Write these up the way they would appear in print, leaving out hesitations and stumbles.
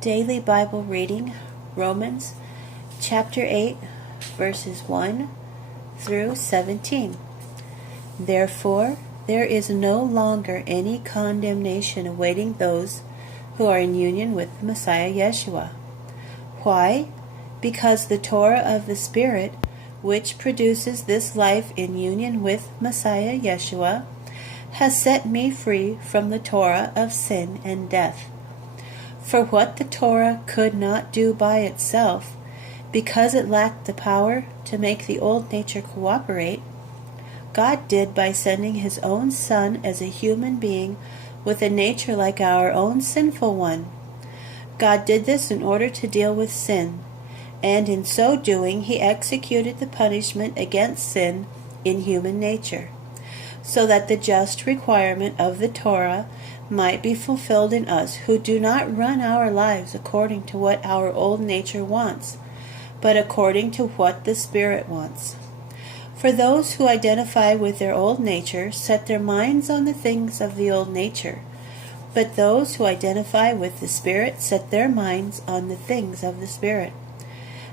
Daily Bible Reading, Romans chapter 8, verses 1 through 17. Therefore, there is no longer any condemnation awaiting those who are in union with the Messiah Yeshua. Why? Because the Torah of the Spirit, which produces this life in union with Messiah Yeshua, has set me free from the Torah of sin and death. For what the Torah could not do by itself, because it lacked the power to make the old nature cooperate, God did by sending His own Son as a human being with a nature like our own sinful one. God did this in order to deal with sin, and in so doing He executed the punishment against sin in human nature, so that the just requirement of the Torah might be fulfilled in us who do not run our lives according to what our old nature wants, but according to what the Spirit wants. For those who identify with their old nature set their minds on the things of the old nature, but those who identify with the Spirit set their minds on the things of the Spirit.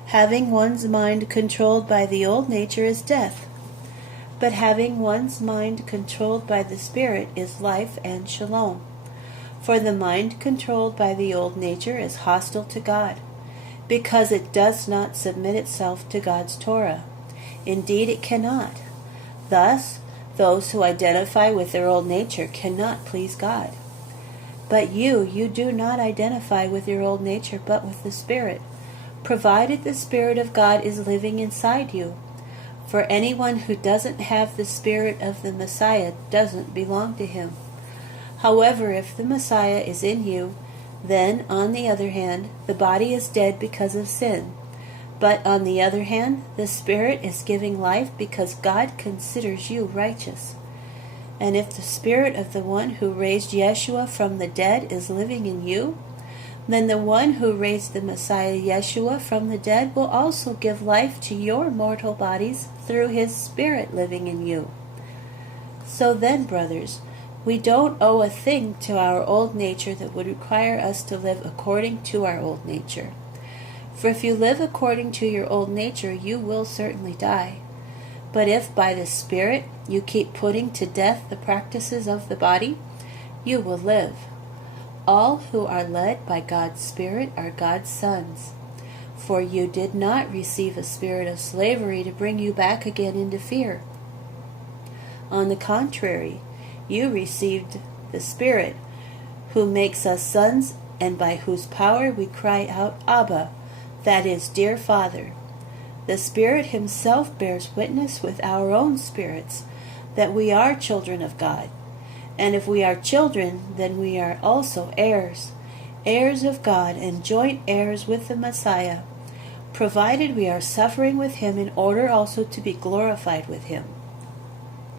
Having one's mind controlled by the old nature is death, but having one's mind controlled by the Spirit is life and shalom. For the mind controlled by the old nature is hostile to God, because it does not submit itself to God's Torah. Indeed, it cannot. Thus, those who identify with their old nature cannot please God. But you do not identify with your old nature, but with the Spirit, provided the Spirit of God is living inside you. For anyone who doesn't have the Spirit of the Messiah doesn't belong to Him. However, if the Messiah is in you, then, on the other hand, the body is dead because of sin. But, on the other hand, the Spirit is giving life because God considers you righteous. And if the Spirit of the one who raised Yeshua from the dead is living in you, then the one who raised the Messiah Yeshua from the dead will also give life to your mortal bodies through His Spirit living in you. So then, brothers, we don't owe a thing to our old nature that would require us to live according to our old nature. For if you live according to your old nature, you will certainly die. But if by the Spirit you keep putting to death the practices of the body, you will live. All who are led by God's Spirit are God's sons. For you did not receive a spirit of slavery to bring you back again into fear. On the contrary, you received the Spirit, who makes us sons, and by whose power we cry out, Abba, that is, dear Father. The Spirit Himself bears witness with our own spirits that we are children of God. And if we are children, then we are also heirs, heirs of God and joint heirs with the Messiah, provided we are suffering with Him in order also to be glorified with Him.